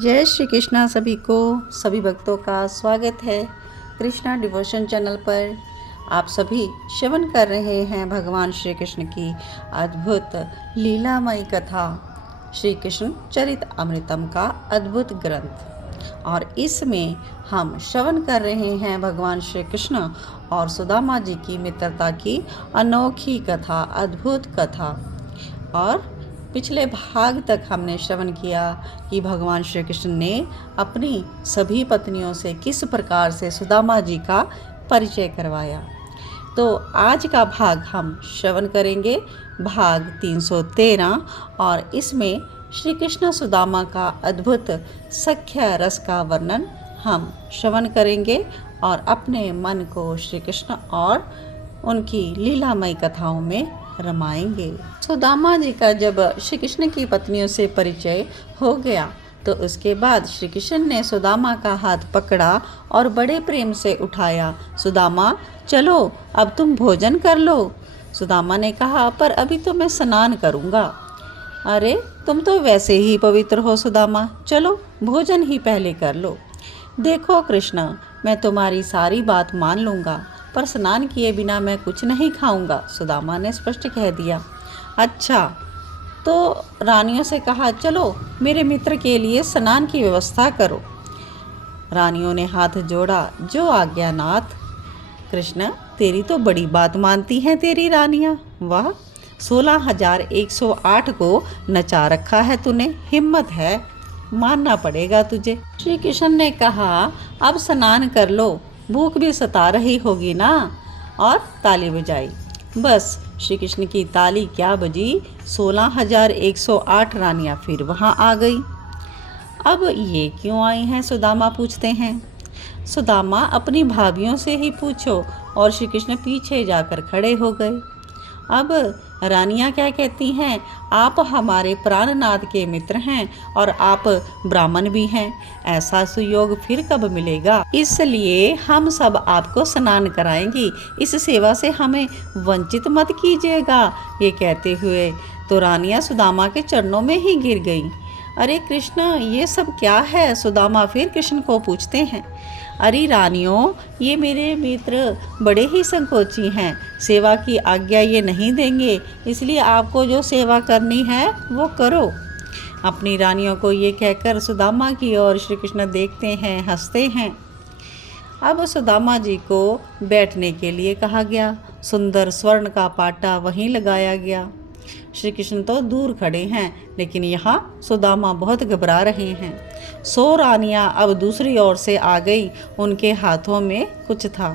जय श्री कृष्णा। सभी को, सभी भक्तों का स्वागत है कृष्णा डिवोशन चैनल पर। आप सभी श्रवण कर रहे हैं भगवान श्री कृष्ण की अद्भुत लीलामयी कथा, श्री कृष्ण चरित अमृतम का अद्भुत ग्रंथ। और इसमें हम श्रवण कर रहे हैं भगवान श्री कृष्ण और सुदामा जी की मित्रता की अनोखी कथा, अद्भुत कथा। और पिछले भाग तक हमने श्रवण किया कि भगवान श्री कृष्ण ने अपनी सभी पत्नियों से किस प्रकार से सुदामा जी का परिचय करवाया। तो आज का भाग हम श्रवण करेंगे, भाग 313, और इसमें श्री कृष्ण सुदामा का अद्भुत सख्य रस का वर्णन हम श्रवण करेंगे और अपने मन को श्री कृष्ण और उनकी लीलामयी कथाओं में रमाएंगे। सुदामा जी का जब श्री कृष्ण की पत्नियों से परिचय हो गया तो उसके बाद श्री कृष्ण ने सुदामा का हाथ पकड़ा और बड़े प्रेम से उठाया। सुदामा, चलो अब तुम भोजन कर लो। सुदामा ने कहा, पर अभी तो मैं स्नान करूँगा। अरे तुम तो वैसे ही पवित्र हो सुदामा, चलो भोजन ही पहले कर लो। देखो कृष्ण, मैं तुम्हारी सारी बात मान लूँगा, पर स्नान किए बिना मैं कुछ नहीं खाऊंगा, सुदामा ने स्पष्ट कह दिया। अच्छा, तो रानियों से कहा, चलो मेरे मित्र के लिए स्नान की व्यवस्था करो। रानियों ने हाथ जोड़ा, जो आज्ञानाथ। कृष्ण, तेरी तो बड़ी बात मानती हैं तेरी रानियां। वाह, 16,108 को नचा रखा है तूने, हिम्मत है, मानना पड़ेगा तुझे। श्री कृष्ण ने कहा, अब स्नान कर लो, भूख भी सता रही होगी ना। और ताली बजाई। बस श्री कृष्ण की ताली क्या बजी, 16,108 रानियां फिर वहां आ गई। अब ये क्यों आई हैं, सुदामा पूछते हैं। सुदामा, अपनी भाभियों से ही पूछो। और श्री कृष्ण पीछे जाकर खड़े हो गए। अब रानियां क्या कहती हैं, आप हमारे प्राणनाथ के मित्र हैं और आप ब्राह्मण भी हैं, ऐसा सुयोग फिर कब मिलेगा, इसलिए हम सब आपको स्नान कराएंगी, इस सेवा से हमें वंचित मत कीजिएगा। ये कहते हुए तो रानियां सुदामा के चरणों में ही गिर गईं। अरे कृष्ण, ये सब क्या है, सुदामा फिर कृष्ण को पूछते हैं। अरे रानियों, ये मेरे मित्र बड़े ही संकोची हैं, सेवा की आज्ञा ये नहीं देंगे, इसलिए आपको जो सेवा करनी है वो करो। अपनी रानियों को ये कहकर सुदामा की ओर श्री कृष्ण देखते हैं, हंसते हैं। अब सुदामा जी को बैठने के लिए कहा गया। सुंदर स्वर्ण का पाटा वहीं लगाया गया। श्री कृष्ण तो दूर खड़े हैं, लेकिन यहाँ सुदामा बहुत घबरा रहे हैं। 100 रानियां अब दूसरी ओर से आ गई, उनके हाथों में कुछ था।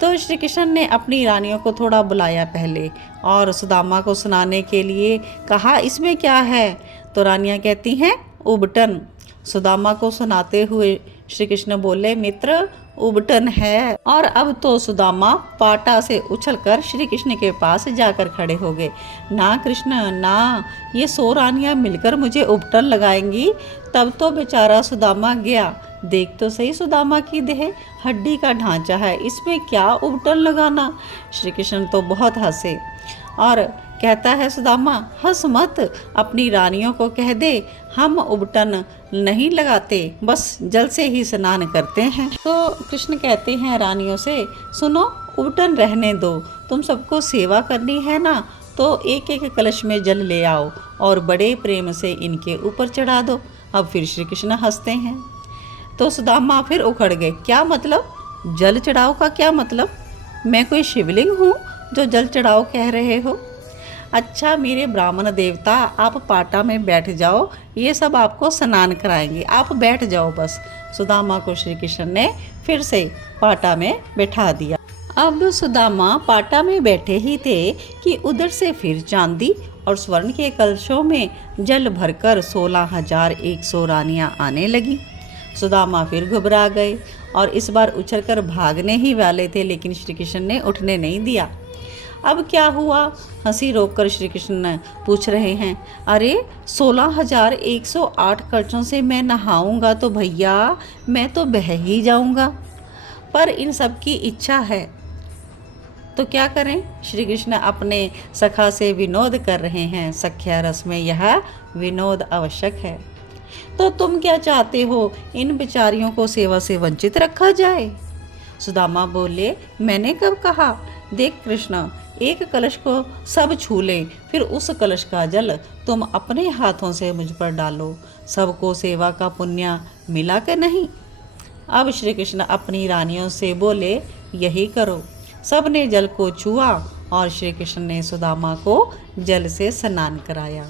तो श्री कृष्ण ने अपनी रानियों को थोड़ा बुलाया पहले और सुदामा को सुनाने के लिए कहा, इसमें क्या है। तो रानियां कहती हैं, उबटन। सुदामा को सुनाते हुए श्री कृष्ण बोले, मित्र उबटन है। और अब तो सुदामा पाटा से उछलकर श्री कृष्ण के पास जाकर खड़े हो गए। ना कृष्ण ना, ये 100 रानियां मिलकर मुझे उबटन लगाएंगी। तब तो बेचारा सुदामा गया। देख तो सही, सुदामा की देह हड्डी का ढांचा है, इसमें क्या उबटन लगाना। श्री कृष्ण तो बहुत हंसे और कहता है, सुदामा हंस मत, अपनी रानियों को कह दे हम उबटन नहीं लगाते, बस जल से ही स्नान करते हैं। तो कृष्ण कहते हैं रानियों से, सुनो, उबटन रहने दो, तुम सबको सेवा करनी है ना, तो एक एक कलश में जल ले आओ और बड़े प्रेम से इनके ऊपर चढ़ा दो। अब फिर श्री कृष्ण हंसते हैं। तो सुदामा फिर उखड़ गए, क्या मतलब, जल चढ़ाओ का क्या मतलब, मैं कोई शिवलिंग हूँ जो जल चढ़ाओ कह रहे हो। अच्छा मेरे ब्राह्मण देवता, आप पाटा में बैठ जाओ, ये सब आपको स्नान कराएंगे, आप बैठ जाओ बस। सुदामा को श्री कृष्ण ने फिर से पाटा में बैठा दिया। अब सुदामा पाटा में बैठे ही थे कि उधर से फिर चांदी और स्वर्ण के कलशों में जल भरकर 16,100 रानियां आने लगी। सुदामा फिर घबरा गए और इस बार उछलकर भागने ही वाले थे, लेकिन श्री कृष्ण ने उठने नहीं दिया। अब क्या हुआ, हंसी रोककर श्री कृष्ण पूछ रहे हैं। अरे 16,108 कलशों से मैं नहाऊंगा तो भैया मैं तो बह ही जाऊंगा, पर इन सब की इच्छा है तो क्या करें। श्री कृष्ण अपने सखा से विनोद कर रहे हैं, सख्या रस में यह विनोद आवश्यक है। तो तुम क्या चाहते हो, इन बेचारियों को सेवा से वंचित रखा जाए? सुदामा बोले, मैंने कब कहा? देख कृष्ण, एक कलश को सब छू ले, फिर उस कलश का जल तुम अपने हाथों से मुझ पर डालो, सबको सेवा का पुण्य मिला कि नहीं? अब श्री कृष्ण अपनी रानियों से बोले, यही करो। सब ने जल को छुआ और श्री कृष्ण ने सुदामा को जल से स्नान कराया।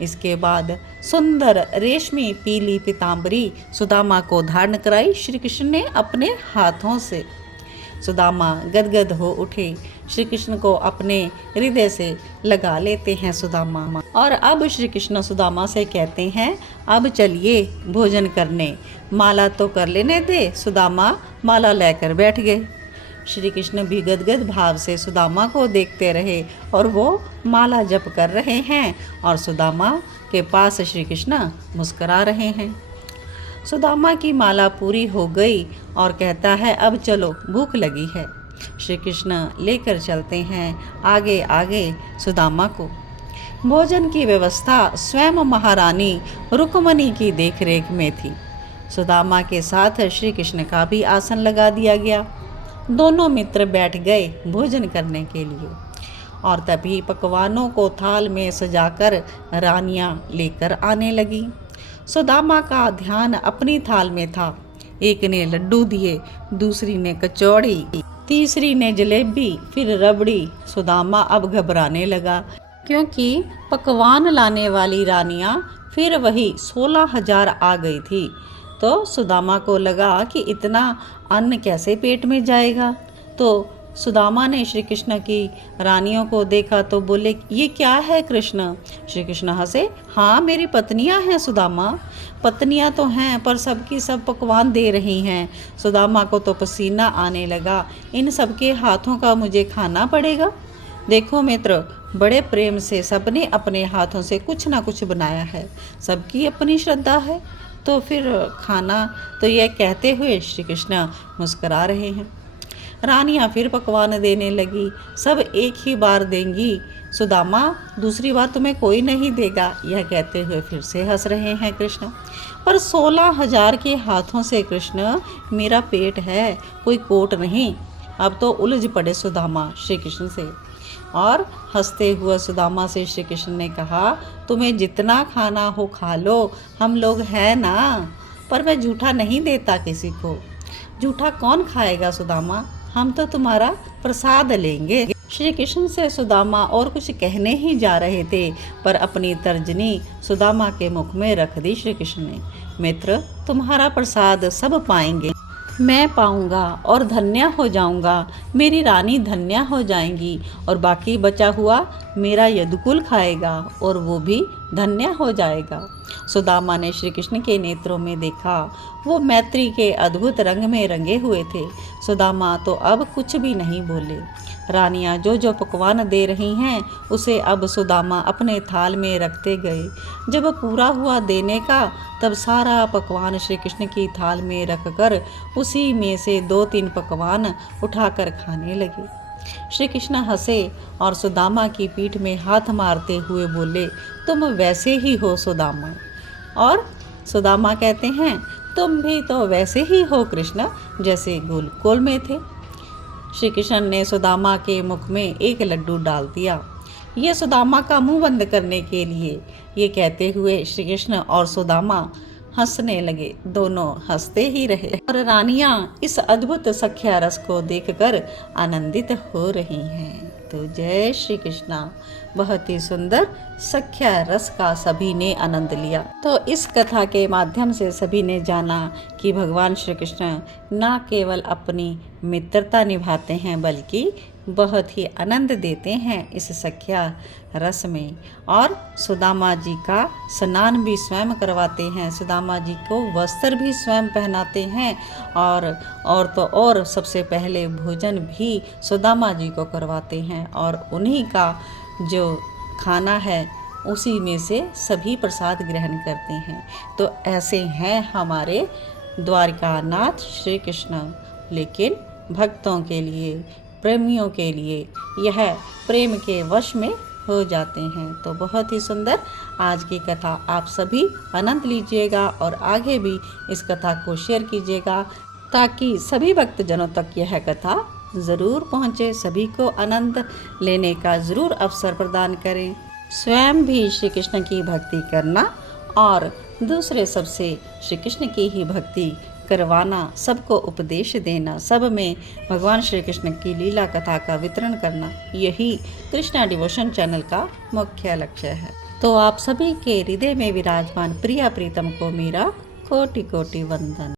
इसके बाद सुंदर रेशमी पीली पीताम्बरी सुदामा को धारण कराई श्री कृष्ण ने अपने हाथों से। सुदामा गदगद हो उठे, श्री कृष्ण को अपने हृदय से लगा लेते हैं सुदामा। और अब श्री कृष्ण सुदामा से कहते हैं, अब चलिए भोजन करने, माला तो कर लेने दे। सुदामा माला लेकर बैठ गए। श्री कृष्ण भी गदगद भाव से सुदामा को देखते रहे और वो माला जप कर रहे हैं और सुदामा के पास श्री कृष्ण मुस्कुरा रहे हैं। सुदामा की माला पूरी हो गई और कहता है, अब चलो भूख लगी है। श्री कृष्ण लेकर चलते हैं आगे आगे सुदामा को। भोजन की व्यवस्था स्वयं महारानी रुक्मणी की देखरेख में थी। सुदामा के साथ श्री कृष्ण का भी आसन लगा दिया गया। दोनों मित्र बैठ गए भोजन करने के लिए और तभी पकवानों को थाल में सजाकर रानियां लेकर आने लगी। सुदामा का ध्यान अपनी थाल में था। एक ने लड्डू दिए, दूसरी ने कचौड़ी, तीसरी ने जलेबी, फिर रबड़ी। सुदामा अब घबराने लगा क्योंकि पकवान लाने वाली रानियां फिर वही 16,000 आ गई थी। तो सुदामा को लगा कि इतना अन्न कैसे पेट में जाएगा। तो सुदामा ने श्री कृष्ण की रानियों को देखा तो बोले, ये क्या है कृष्ण? श्री कृष्ण हंसे, हाँ मेरी पत्नियां हैं सुदामा। पत्नियां तो हैं पर सबकी सब पकवान दे रही हैं। सुदामा को तो पसीना आने लगा, इन सबके हाथों का मुझे खाना पड़ेगा। देखो मित्र, बड़े प्रेम से सबने अपने हाथों से कुछ ना कुछ बनाया है, सबकी अपनी श्रद्धा है, तो फिर खाना। तो यह कहते हुए श्री कृष्ण मुस्कुरा रहे हैं। रानियां फिर पकवान देने लगी, सब एक ही बार देंगी सुदामा, दूसरी बार तुम्हें कोई नहीं देगा, यह कहते हुए फिर से हंस रहे हैं कृष्ण। पर 16,000 के हाथों से कृष्ण, मेरा पेट है, कोई कोट नहीं। अब तो उलझ पड़े सुदामा श्री कृष्ण से और हंसते हुए सुदामा से श्री कृष्ण ने कहा, तुम्हें जितना खाना हो खा लो, हम लोग हैं ना, पर मैं जूठा नहीं देता किसी को। जूठा कौन खाएगा सुदामा, हम तो तुम्हारा प्रसाद लेंगे। श्री कृष्ण से सुदामा और कुछ कहने ही जा रहे थे पर अपनी तर्जनी सुदामा के मुख में रख दी श्री कृष्ण ने। मित्र, तुम्हारा प्रसाद सब पाएंगे, मैं पाऊंगा और धन्य हो जाऊंगा, मेरी रानी धन्य हो जाएंगी और बाकी बचा हुआ मेरा यदुकुल खाएगा और वो भी धन्य हो जाएगा। सुदामा ने श्री कृष्ण के नेत्रों में देखा, वो मैत्री के अद्भुत रंग में रंगे हुए थे। सुदामा तो अब कुछ भी नहीं बोले। रानियां जो जो पकवान दे रही हैं उसे अब सुदामा अपने थाल में रखते गए। जब पूरा हुआ देने का तब सारा पकवान श्री कृष्ण की थाल में रखकर उसी में से 2-3 पकवान उठाकर खाने लगे। श्री कृष्ण हंसे और सुदामा की पीठ में हाथ मारते हुए बोले, तुम वैसे ही हो सुदामा। और सुदामा कहते हैं, तुम भी तो वैसे ही हो कृष्ण, जैसे गोकुल में थे। श्री कृष्ण ने सुदामा के मुख में एक लड्डू डाल दिया। ये सुदामा का मुंह बंद करने के लिए, ये कहते हुए श्री कृष्ण और सुदामा हंसने लगे। दोनों हंसते ही रहे और रानियां इस अद्भुत सख्या रस को देखकर आनंदित हो रही हैं। तो जय श्री कृष्णा। बहुत ही सुंदर सख्या रस का सभी ने आनंद लिया। तो इस कथा के माध्यम से सभी ने जाना कि भगवान श्री कृष्ण न केवल अपनी मित्रता निभाते हैं बल्कि बहुत ही आनंद देते हैं इस सख्या रस में। और सुदामा जी का स्नान भी स्वयं करवाते हैं, सुदामा जी को वस्त्र भी स्वयं पहनाते हैं और तो और सबसे पहले भोजन भी सुदामा जी को करवाते हैं और उन्हीं का जो खाना है उसी में से सभी प्रसाद ग्रहण करते हैं। तो ऐसे हैं हमारे द्वारकानाथ श्री कृष्ण। लेकिन भक्तों के लिए, प्रेमियों के लिए यह प्रेम के वश में हो जाते हैं। तो बहुत ही सुंदर आज की कथा, आप सभी आनंद लीजिएगा और आगे भी इस कथा को शेयर कीजिएगा ताकि सभी भक्तजनों तक यह कथा ज़रूर पहुँचे, सभी को आनंद लेने का ज़रूर अवसर प्रदान करें। स्वयं भी श्री कृष्ण की भक्ति करना और दूसरे सबसे श्री कृष्ण की ही भक्ति करवाना, सबको उपदेश देना, सब में भगवान श्री कृष्ण की लीला कथा का वितरण करना, यही कृष्णा डिवोशन चैनल का मुख्य लक्ष्य है। तो आप सभी के हृदय में विराजमान प्रिया प्रीतम को मेरा कोटि कोटि वंदन।